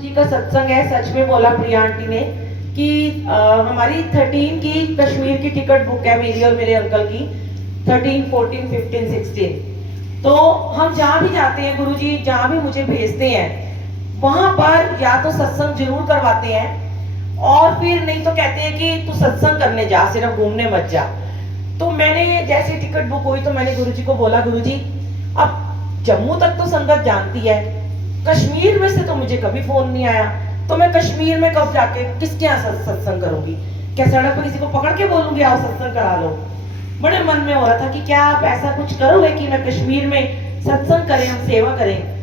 जी का सत्संग है। सच में बोला प्रिया आंटी ने कि हमारी 13 की कश्मीर की टिकट बुक है, मेरी और मेरे अंकल की। 13, 14, 15, 16। तो हम जहाँ भी जाते हैं, गुरुजी जहाँ भी मुझे भेजते हैं वहां पर या तो सत्संग जरूर करवाते हैं, और फिर नहीं तो कहते हैं कि तू सत्संग करने जा, सिर्फ घूमने मत जा। तो मैंने जैसे टिकट बुक हुई तो मैंने गुरुजी को बोला, गुरुजी अब जम्मू तक तो संगत जानती है, कश्मीर में से तो मुझे कभी फोन नहीं आया, तो मैं कश्मीर में कब जाके किसके यहाँ सत्संग करूंगी? क्या सड़क पर किसी को पकड़ के बोलूंगी आओ सत्संग करा लो? बड़े मन में हो रहा था कि क्या आप ऐसा कुछ करोगे कि मैं कश्मीर में सत्संग करें, हम सेवा करें।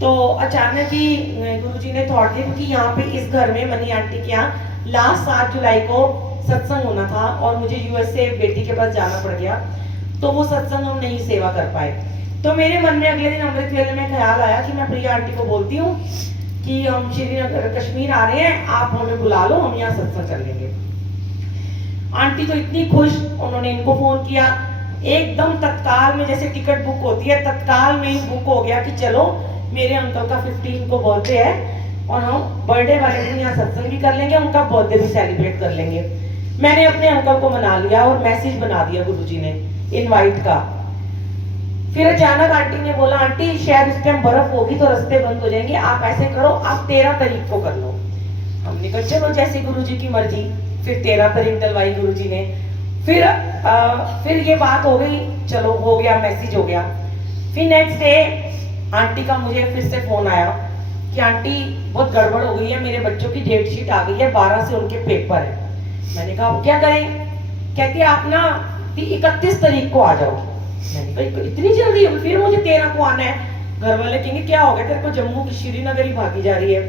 तो अचानक ही गुरुजी ने थॉट दिया, क्योंकि यहाँ पे इस घर में मनी आंटी के यहाँ लास्ट 7 जुलाई को सत्संग होना था और मुझे यूएस से बेटी के पास जाना पड़ गया, तो वो सत्संग हम नहीं सेवा कर पाए। तो मेरे मन में अगले दिन अमृत वेले में ख्याल आया कि मैं प्रिया आंटी को बोलती हूँ कि हम श्रीनगर कश्मीर आ रहे हैं, आप हमें बुला लो, हम यहाँ सत्संग कर लेंगे। आंटी तो इतनी खुश, उन्होंने इनको फोन किया, एकदम तत्काल में जैसे टिकट बुक होती है तत्काल में ही बुक हो गया कि चलो मेरे अंकल का 15 को बर्थडे है और हम बर्थडे वाले दिन यहाँ सत्संग भी कर लेंगे, उनका बर्थडे भी सेलिब्रेट कर लेंगे। मैंने अपने अंकल को मना लिया और मैसेज बना दिया गुरुजी ने इनवाइट का। फिर अचानक आंटी ने बोला, आंटी शायद उस टाइम बर्फ होगी तो रास्ते बंद हो जाएंगे, आप ऐसे करो आप 13 तारीख को कर लो। हमने कहा चलो जैसे गुरुजी की मर्जी। फिर 13 तारीख डलवाई गुरुजी ने। फिर ये बात हो गई, चलो हो गया, मैसेज हो गया। फिर नेक्स्ट डे आंटी का मुझे फिर से फोन आया कि आंटी बहुत गड़बड़ हो गई है, मेरे बच्चों की डेट शीट आ गई है, 12 से उनके पेपर है। मैंने कहा अब क्या करें? कहती है आप ना 31 तारीख को आ जाओ। मैंने कहा इतनी जल्दी? फिर मुझे 13 को आना है। घर वाले कहेंगे क्या हो गया तेरे को, जम्मू की श्रीनगर ही भागी जा रही है।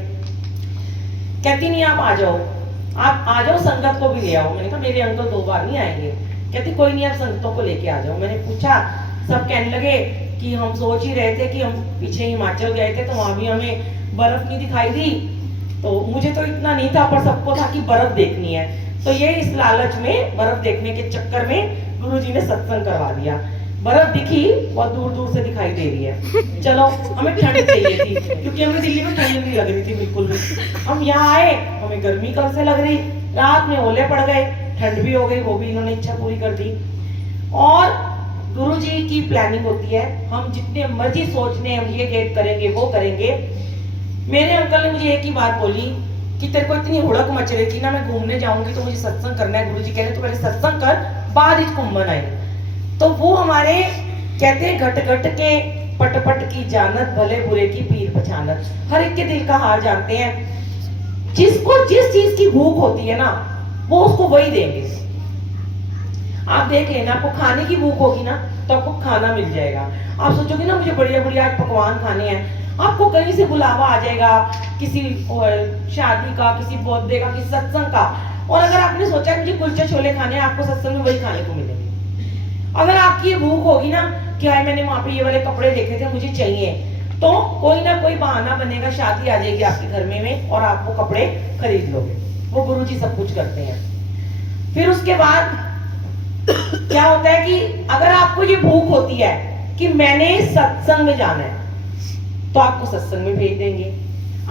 कहती नहीं आप आ जाओ, आप आ जाओ, संगत को भी ले आओ। मैंने कहा मेरे अंकल 2 बार नहीं आएंगे। कहती कोई नहीं, आप संगतों को लेके आ जाओ। मैंने पूछा, सब कहने लगे कि हम सोच ही रहे थे कि हम पीछे हिमाचल गए थे तो वहां भी हमें बर्फ नहीं दिखाई दी। तो मुझे तो इतना नहीं था, पर सबको था कि बर्फ देखनी है। तो ये इस लालच में, बर्फ देखने के चक्कर में गुरुजी ने सत्संग करवा दिया। बर्फ दिखी, बहुत दूर दूर से दिखाई दे रही है। चलो हमें ठंड चाहिए थी, क्योंकि हमें दिल्ली में ठंड नहीं लग रही थी बिल्कुल भी। हम यहाँ आए, हमें गर्मी कल से लग रही, रात में ओले पड़ गए, ठंड भी हो गई, वो भी इन्होंने इच्छा पूरी कर दी। और गुरुजी की प्लानिंग होती है, हम जितने मर्जी सोचने हम ये डेट करेंगे वो करेंगे। मेरे अंकल ने मुझे एक ही बात बोली कि तेरे को इतनी हुड़क मच रही थी ना, मैं घूमने जाऊंगी तो मुझे सत्संग करना है। गुरुजी कह रहे तो पहले सत्संग कर, बाद ही घूमन आई। तो वो हमारे कहते हैं घट घट के पट पट की जानत, भले बुरे की पीर पहचानत। हर एक के दिल का हाल जानते हैं। जिसको जिस चीज की भूख होती है ना, वो उसको वही देंगे। आप देख लेना, आपको खाने की भूख होगी ना तो आपको खाना मिल जाएगा। आप सोचोगे ना मुझे बढ़िया बढ़िया आज पकवान खाने हैं, आपको कहीं से बुलावा आ जाएगा, किसी शादी का, किसी बर्थडे का, किसी सत्संग का। और अगर आपने सोचा मुझे कुलचे छोले खाने हैं, आपको सत्संग में वही खाने को मिलेंगे। अगर आपकी ये भूख होगी ना कि हाय मैंने वहां पे ये वाले कपड़े देखे थे मुझे चाहिए, तो कोई ना कोई बहाना बनेगा, शादी आ जाएगी आपके घर में और आप वो कपड़े खरीद लोगे। वो गुरुजी सब कुछ करते हैं। फिर उसके बाद क्या होता है कि अगर आपको ये भूख होती है कि मैंने सत्संग में जाना है, तो आपको सत्संग में भेज देंगे।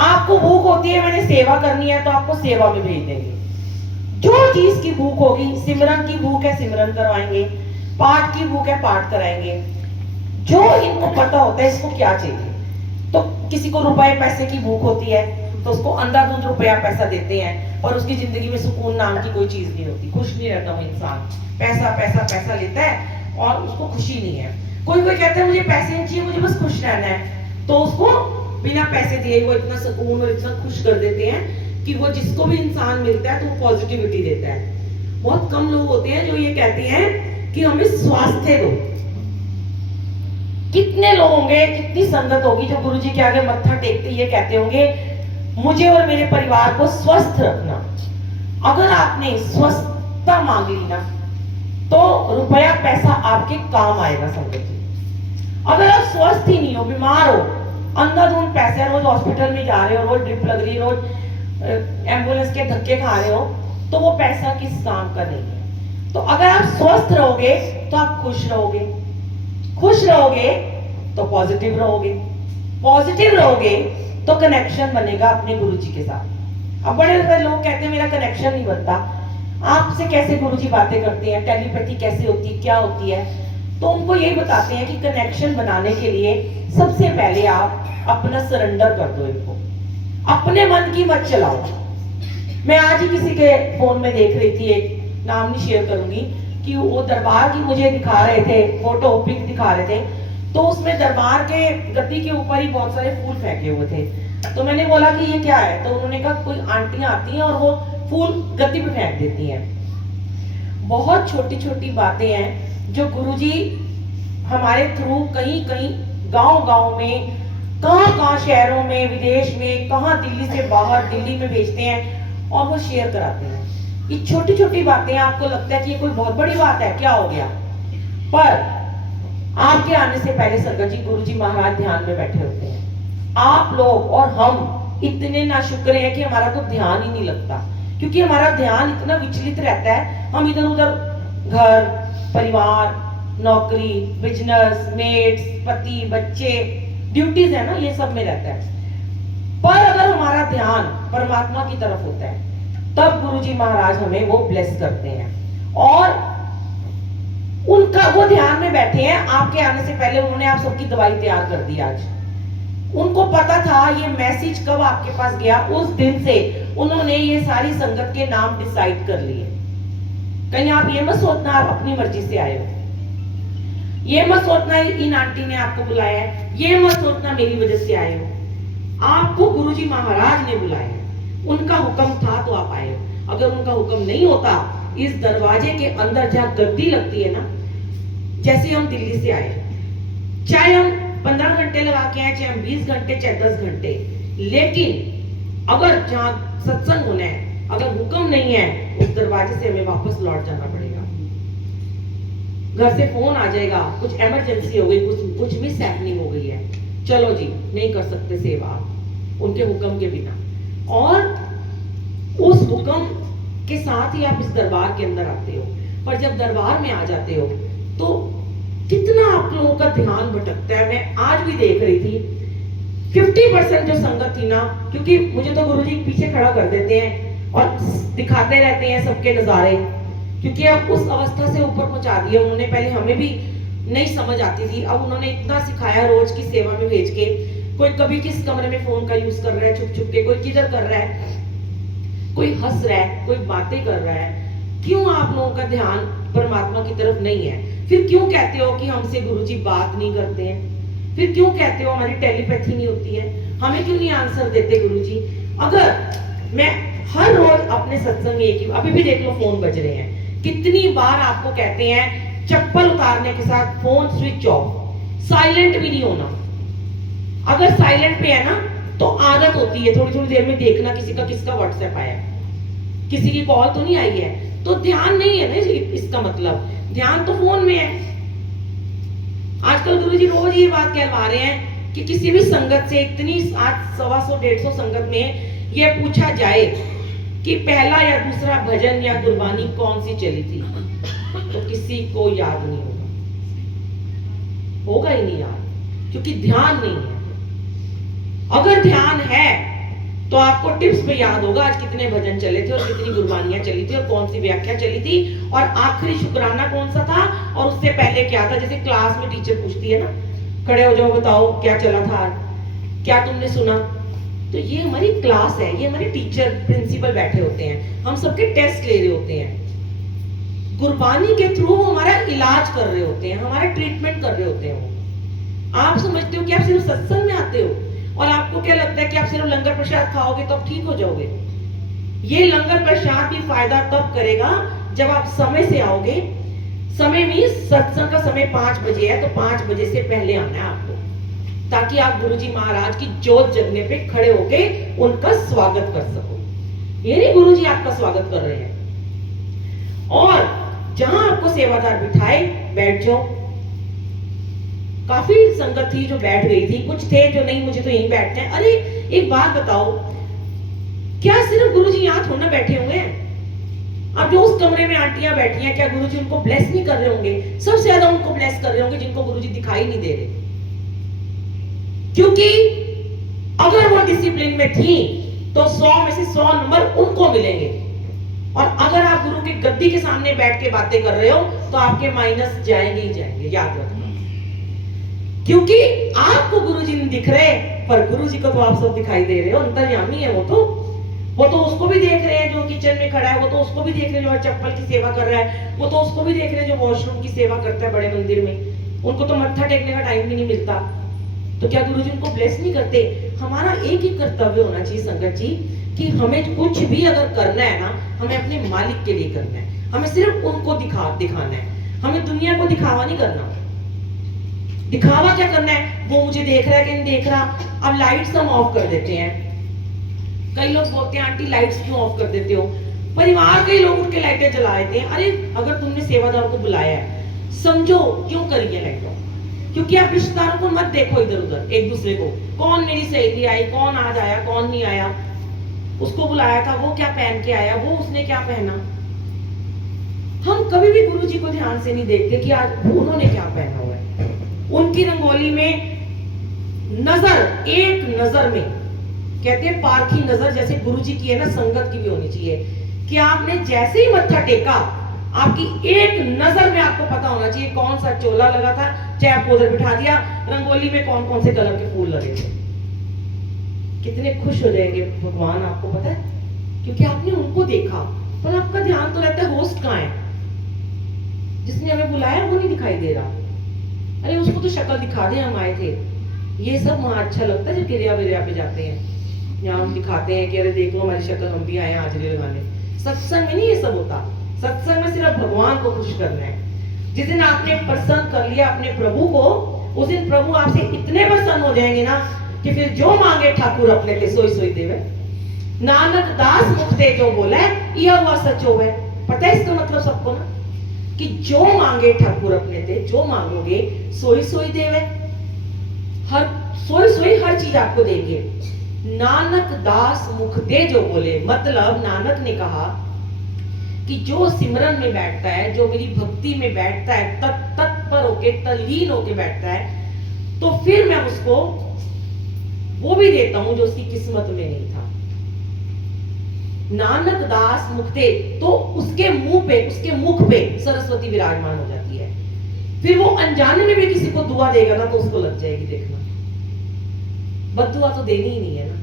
आपको भूख होती है मैंने सेवा करनी है, तो आपको सेवा में भेज देंगे। जो चीज की भूख होगी, सिमरन की भूख है सिमरन करवाएंगे, पाठ की भूख है पाठ कराएंगे। जो इनको पता होता है इसको क्या चाहिए। तो किसी को रुपए पैसे की भूख होती है तो उसको अंधाधुंध रुपया पैसा देते हैं, और उसकी जिंदगी में सुकून नाम की कोई चीज नहीं होती, खुश नहीं रहता वो इंसान। पैसा पैसा पैसा लेता है और उसको खुशी नहीं है। कोई कोई कहता है मुझे पैसे नहीं चाहिए, मुझे बस खुश रहना है, तो उसको बिना पैसे दिए वो इतना सुकून और इतना खुश कर देते हैं कि वो जिसको भी इंसान मिलता है तो वो पॉजिटिविटी देता है। बहुत कम लोग होते हैं जो ये कहते हैं कि हमें स्वास्थ्य दो। कितने लोग होंगे, कितनी संगत होगी जो गुरुजी के आगे मत्था टेकते ये कहते होंगे मुझे और मेरे परिवार को स्वस्थ रखना। अगर आपने स्वस्थता मांग ली ना तो रुपया पैसा आपके काम आएगा संगत जी। अगर आप स्वस्थ ही नहीं हो, बीमार हो, अंधाधुंध पैसे, रोज हॉस्पिटल में जा रहे हो, रोज ड्रिप लग रही है, रोज एम्बुलेंस के धक्के खा रहे हो, तो वो पैसा किस काम का नहीं है। तो अगर आप स्वस्थ रहोगे तो आप खुश रहोगे, खुश रहोगे तो पॉजिटिव रहोगे, पॉजिटिव रहोगे तो कनेक्शन बनेगा अपने गुरुजी के साथ। अब बड़े बड़े लोग कहते हैं मेरा कनेक्शन नहीं बनता। आपसे कैसे गुरुजी बातें करते हैं, टेलीपैथी कैसे होती है, क्या होती है? तो उनको यही बताते हैं कि कनेक्शन बनाने के लिए सबसे पहले आप अपना सरेंडर कर दो इनको, अपने मन की मत चलाओ। मैं आज ही किसी के फोन में देख रही थी, एक नाम नहीं शेयर करूंगी, कि वो दरबार की मुझे दिखा रहे थे, फोटो पिक दिखा रहे थे, तो उसमें दरबार के गद्दी के ऊपर ही बहुत सारे फूल फेंके हुए थे। तो मैंने बोला कि ये क्या है? तो उन्होंने कहा कोई आंटियां आती हैं और वो फूल गद्दी पे फेंक देती हैं। बहुत छोटी छोटी बातें हैं जो गुरुजी हमारे थ्रू कहीं कहीं गांव में, कहां शहरों में, विदेश में, कहां दिल्ली से बाहर, दिल्ली में भेजते हैं और वो शेयर कराते हैं। ये छोटी छोटी बातें आपको लगता है कि ये कोई बहुत बड़ी बात है, क्या हो गया? पर आपके आने से पहले संगत जी, गुरुजी महाराज ध्यान में बैठे होते हैं। आप लोग और हम इतने नाशुक्र हैं कि हमारा तो ध्यान ही नहीं लगता, क्योंकि हमारा ध्यान इतना विचलित रहता है। हम इधर उधर घर परिवार, नौकरी, बिजनेस, मेट्स, पति, बच्चे, ड्यूटीज है ना, ये सब में रहता है। पर अगर हमारा ध्यान परमात्मा की तरफ होता है तब गुरुजी महाराज हमें वो ब्लेस करते हैं। और उनका वो ध्यान में बैठे हैं, आपके आने से पहले उन्होंने आप सबकी दवाई तैयार कर दी आज। उनको पता था ये मैसेज कब आपके पास गया, उस दिन से उन्होंने ये सारी संगत के नाम डिसाइड कर लिए। कहीं आप ये मत सोचना आप अपनी मर्जी से आए हो, ये मत सोचना इन आंटी ने आपको बुलाया है, ये मत सोचना मेरी वजह से आए हो। आपको गुरुजी महाराज ने बुलाया, उनका हुक्म था तो आप आए हो। अगर उनका हुक्म नहीं होता, इस दरवाजे के अंदर जहां गद्दी लगती है ना, जैसे हम दिल्ली से आए, चाहे हम 15 घंटे लगा के आए, चाहे हम 20 घंटे, चाहे 10 घंटे, लेकिन अगर जहां सत्संग होना है, अगर हुक्म नहीं है, उस दरवाजे से हमें वापस लौट जाना पड़ेगा। घर से फोन आ जाएगा, कुछ इमरजेंसी हो गई, कुछ मिस हैपनिंग हो गई है, चलो जी नहीं कर सकते सेवा उनके हुक्म के बिना। और उस हुक्म के साथ ही आप इस दरबार के अंदर आते हो। पर जब दरबार में आ जाते हो तो कितना आप लोगों का ध्यान भटकता है। मैं आज भी देख रही थी 50% जो संगत थी ना, क्योंकि मुझे तो गुरुजी पीछे खड़ा कर देते हैं और दिखाते रहते हैं सबके नजारे, क्योंकि अब उस अवस्था से ऊपर पहुंचा दिया उन्होंने। पहले हमें भी नहीं समझ आती थी, अब उन्होंने इतना सिखाया रोज की सेवा में भेज के। कोई कभी किस कमरे में फोन का यूज कर रहा है छुप छुप के, कोई किधर कर रहा है, कोई हंस रहा है, कोई बातें कर रहा है। क्यों आप लोगों का ध्यान परमात्मा की तरफ नहीं है? फिर क्यों कहते हो कि हमसे गुरुजी बात नहीं करते हैं? फिर क्यों कहते हो हमारी टेलीपैथी नहीं होती है? हमें क्यों नहीं आंसर देते गुरुजी? अगर मैं हर रोज अपने सत्संग में, अभी भी देख लो फोन बज रहे हैं, कितनी बार आपको कहते हैं चप्पल उतारने के साथ फोन स्विच ऑफ, साइलेंट भी नहीं होना। अगर साइलेंट पे है ना तो आदत होती है थोड़ी थोड़ी देर में देखना किसका व्हाट्सएप आया, किसी की कॉल तो नहीं आई है, तो ध्यान नहीं है ना। इसका मतलब ध्यान तो फोन में है। आजकल गुरुजी रोज ये बात कहवा रहे हैं कि किसी भी संगत से, इतनी 150-150 संगत में ये पूछा जाए कि पहला या दूसरा भजन या गुरबानी कौन सी चली थी, तो किसी को याद नहीं होगा ही नहीं याद, क्योंकि ध्यान नहीं है। अगर ध्यान है तो आपको टिप्स पे याद होगा आज कितने भजन चले थे और कितनी गुरबानियां चली थी और कौन सी व्याख्या चली थी और आखिरी शुक्राना कौन सा था और उससे पहले क्या था। जैसे क्लास में टीचर पूछती है ना, खड़े हो जाओ बताओ क्या चला था, क्या तुमने सुना। तो ये हमारी क्लास है, ये हमारे टीचर प्रिंसिपल बैठे होते हैं, हम सबके टेस्ट ले रहे होते हैं। गुरबानी के थ्रू वो हमारा इलाज कर रहे होते हैं, हमारा ट्रीटमेंट कर रहे होते हैं। वो आप समझते हो कि आप सिर्फ सत्संग में आते हो और आपको क्या लगता है कि आप सिर्फ लंगर प्रसाद खाओगे तो आप ठीक हो जाओगे। ये लंगर प्रसाद भी फायदा तब करेगा जब आप समय से आओगे। समय में सत्संग का समय 5 बजे है, तो 5 बजे से पहले आना है आपको, ताकि आप गुरुजी महाराज की जोत जगने पे खड़े होके उनका स्वागत कर सको। ये नहीं गुरुजी आपका स्वागत कर रहे हैं। और जहां आपको सेवादार बिठाए बैठ जाओ। काफी संगत थी जो बैठ गई थी, कुछ थे जो नहीं मुझे तो यहीं बैठते हैं। अरे एक बात बताओ, क्या सिर्फ गुरुजी यहाँ थोड़ा ना बैठे हुए हैं? अब जो उस कमरे में आंटियां बैठी हैं, क्या गुरुजी उनको ब्लेस नहीं कर रहे होंगे? सबसे ज्यादा उनको ब्लेस कर रहे होंगे जिनको गुरुजी दिखाई नहीं दे रहे, क्योंकि अगर वो डिसिप्लिन में थी तो 100 में से 100 नंबर उनको मिलेंगे। और अगर आप गुरु की गद्दी के सामने बैठ के बातें कर रहे हो तो आपके माइनस जाएंगे ही जाएंगे, याद रखना। क्योंकि आपको गुरुजी नहीं दिख रहे, पर गुरुजी को तो आप सब दिखाई दे रहे हो, अंतर्यामी है वो तो उसको भी देख रहे हैं जो किचन में खड़ा है, वो तो उसको भी देख रहे हैं जो चप्पल की सेवा कर रहा है, वो तो उसको भी देख रहे हैं जो वॉशरूम की सेवा करता है बड़े मंदिर में। उनको तो मत्था टेकने का टाइम भी नहीं मिलता, तो क्या गुरुजी उनको ब्लेस नहीं करते? हमारा एक ही कर्तव्य होना चाहिए संगत जी, कि हमें कुछ भी अगर करना है ना, हमें अपने मालिक के लिए करना है, हमें सिर्फ उनको दिखाना है, हमें दुनिया को दिखावा नहीं करना। दिखावा क्या करना है? वो मुझे देख रहा है कि नहीं देख रहा। अब लाइट्स हम ऑफ कर देते हैं, कई लोग बोलते हैं आंटी लाइट्स क्यों ऑफ कर देते हो? परिवार के लोग उठ के लाइटें जला देते हैं। अरे अगर तुमने सेवादार को बुलाया है, समझो क्यों करी है लाइटों, क्योंकि आप रिश्तेदारों को मत देखो इधर उधर एक दूसरे को, कौन मेरी सहेली आई, कौन आज आया, कौन नहीं आया, उसको बुलाया था वो क्या पहन के आया, वो उसने क्या पहना। हम कभी भी गुरु जी को ध्यान से नहीं देखते कि आज उन्होंने क्या पहना हुआ है। उनकी रंगोली में नजर, एक नजर में कहते हैं पारखी नजर, जैसे गुरु जी की है ना, संगत की भी होनी चाहिए कि आपने जैसे ही मत्था टेका, आपकी एक नजर में आपको पता होना चाहिए कौन सा चोला लगा था, चाहे आपको उधर बिठा दिया, रंगोली में कौन कौन से कलर के फूल लगे थे। कितने खुश हो जाएंगे भगवान, आपको पता है, क्योंकि आपने उनको देखा। पर आपका ध्यान तो रहता है होस्ट कहाँ है, जिसने हमें बुलाया वो नहीं दिखाई दे रहा। अरे उसको तो शक्ल दिखा दे, हम आए थे। ये सब वहां अच्छा लगता है जब क्रिया विरिया पे जाते हैं, यहाँ हम दिखाते हैं कि अरे देख लो हमारी शक्ल, हम भी आए हाजिरी लगाने। सत्संग में नहीं ये सब होता, सत्संग में सिर्फ भगवान को खुश करना है। जिस दिन आपने प्रसन्न कर लिया अपने प्रभु को, उस दिन प्रभु आपसे इतने प्रसन्न हो जाएंगे ना कि फिर जो मांगे ठाकुर अपने ते सोई सोई देवे। नानक दास मुख दे जो बोले, यह हुआ सच होवे। पता है इसका मतलब सबको ना, कि जो मांगे ठाकुर अपने ते, जो मांगोगे सोई सोई देवे, हर सोई सोई हर चीज आपको देंगे। नानक दास मुख दे जो बोले, मतलब नानक ने कहा कि जो सिमरन में बैठता है, जो मेरी भक्ति में बैठता है, तत्पर होके तल्लीन होके बैठता है, तो फिर मैं उसको वो भी देता हूं जो उसकी किस्मत में नहीं था। नानक दास मुख दे, तो उसके मुंह पे, उसके मुख पे सरस्वती विराजमान हो जाती है। फिर वो अनजाने में भी किसी को दुआ देगा ना तो उसको लग जाएगी, देखना। बद्दुआ तो देनी ही नहीं है ना,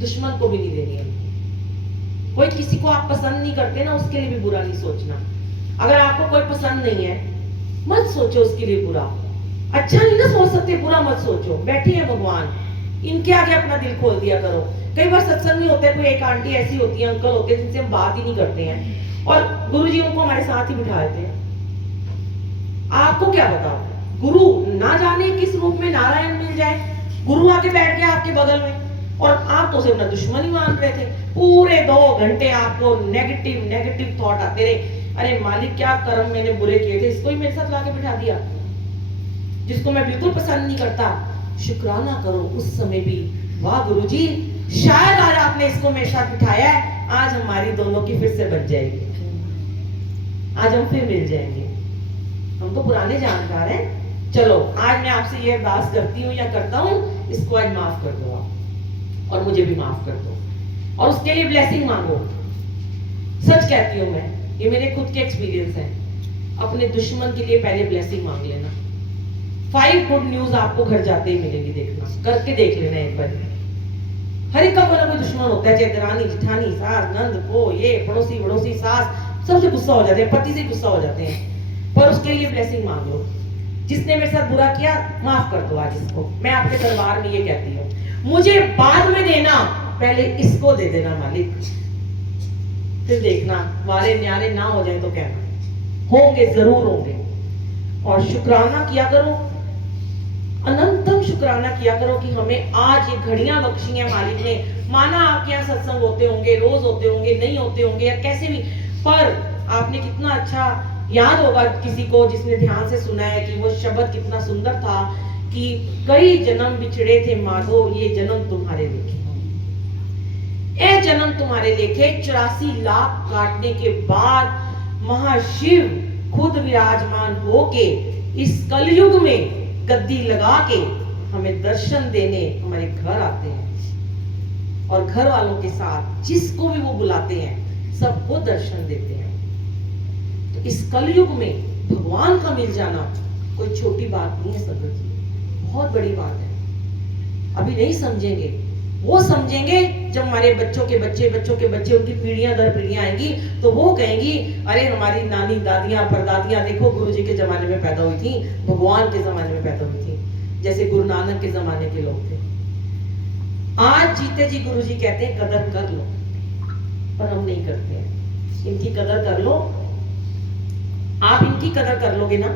दुश्मन को भी नहीं देनी है। कोई किसी को आप पसंद नहीं करते ना, उसके लिए भी बुरा नहीं सोचना। अगर आपको कोई पसंद नहीं है, मत सोचो उसके लिए बुरा। अच्छा नहीं ना सोच सकते, बुरा मत सोचो। बैठे हैं भगवान, इनके आगे अपना दिल खोल दिया करो। कई बार सत्संग में होता है, कोई एक आंटी ऐसी होती है, अंकल होते हैं जिनसे हम बात ही नहीं करते हैं, और गुरुजी उनको हमारे साथ ही बिठा देते हैं। आपको क्या बताओ, गुरु ना जाने किस रूप में नारायण मिल जाए, गुरु आके बैठ गया आपके बगल में, और आप तो उसे अपना दुश्मन ही मान रहे थे। पूरे 2 घंटे आपको नेगेटिव थॉट आते रहे। अरे मालिक, क्या कर्म मैंने बुरे किए थे, इसको ही मेरे साथ लाके बिठा दिया, जिसको मैं बिल्कुल पसंद नहीं करता। शुक्राना करो उस समय भी, वाह गुरुजी, शायद आज आपने इसको मेरे साथ बिठाया है, आज हमारी दोनों की फिर से बच जाएगी, आज हम फिर मिल जाएंगे। हम तो पुराने जानकार हैं। चलो आज मैं आपसे ये अरदास करती हूँ या करता हूँ, इसको आज माफ कर दो आप, और मुझे भी माफ कर दो, और उसके लिए ब्लेसिंग मांगो। सच कहती हूँ मैं, ये मेरे खुद के एक्सपीरियंस है। अपने दुश्मन के लिए पहले ब्लेसिंग मांग लेना। 5 गुड न्यूज आपको घर जाते ही मिलेंगी, देखना, करके देख लेना एक बार। हर एक का कोई ना कोई दुश्मन होता है, चाहे दरानी जिठानी, सास नंद को, ये पड़ोसी वड़ोसी, सास, सबसे गुस्सा हो जाते हैं, पति से गुस्सा हो जाते हैं। पर उसके लिए ब्लेसिंग मांग लो। जिसने मेरे साथ बुरा किया, माफ कर दो आज इसको। मैं आपके दरबार में ये कहती हूँ, मुझे बाद में देना, पहले इसको दे देना मालिक। फिर देखना वारे न्यारे ना हो जाए तो कहना, होंगे जरूर होंगे। और शुक्राना किया करो, अनंतम शुक्राना किया करो कि हमें आज ये घड़ियां बख्शी हैं मालिक ने। माना आपके यहाँ सत्संग होते होंगे, रोज होते होंगे, नहीं होते होंगे, या कैसे भी, पर आपने कितना अच्छा, याद होगा किसी को जिसने ध्यान से सुना है कि वो शब्द कितना सुंदर था कि कई जन्म बिछड़े थे माधो, ये जन्म तुम्हारे लेखे, ए जन्म तुम्हारे लेखे। 84 लाख काटने के बाद महाशिव खुद विराजमान होके इस कलयुग में गद्दी लगा के हमें दर्शन देने हमारे घर आते हैं और घर वालों के साथ जिसको भी वो बुलाते हैं सबको दर्शन देते हैं। तो इस कलयुग में भगवान का मिल जाना कोई छोटी बात नहीं है संगत जी, बहुत बड़ी बात है। अभी नहीं समझेंगे, वो समझेंगे जब हमारे बच्चों के बच्चे उनकी पीढ़ियां दर पीढ़ियां आएंगी तो वो कहेंगी अरे हमारी नानी दादियां परदादियां देखो गुरुजी के जमाने में पैदा हुई थी, भगवान के जमाने में पैदा हुई थी, जैसे गुरु नानक के जमाने के लोग थे। आज जीते जी गुरुजी कहते हैं कदर कर लो, पर हम नहीं करते हैं। इनकी कदर कर लो, आप इनकी कदर कर लोगे ना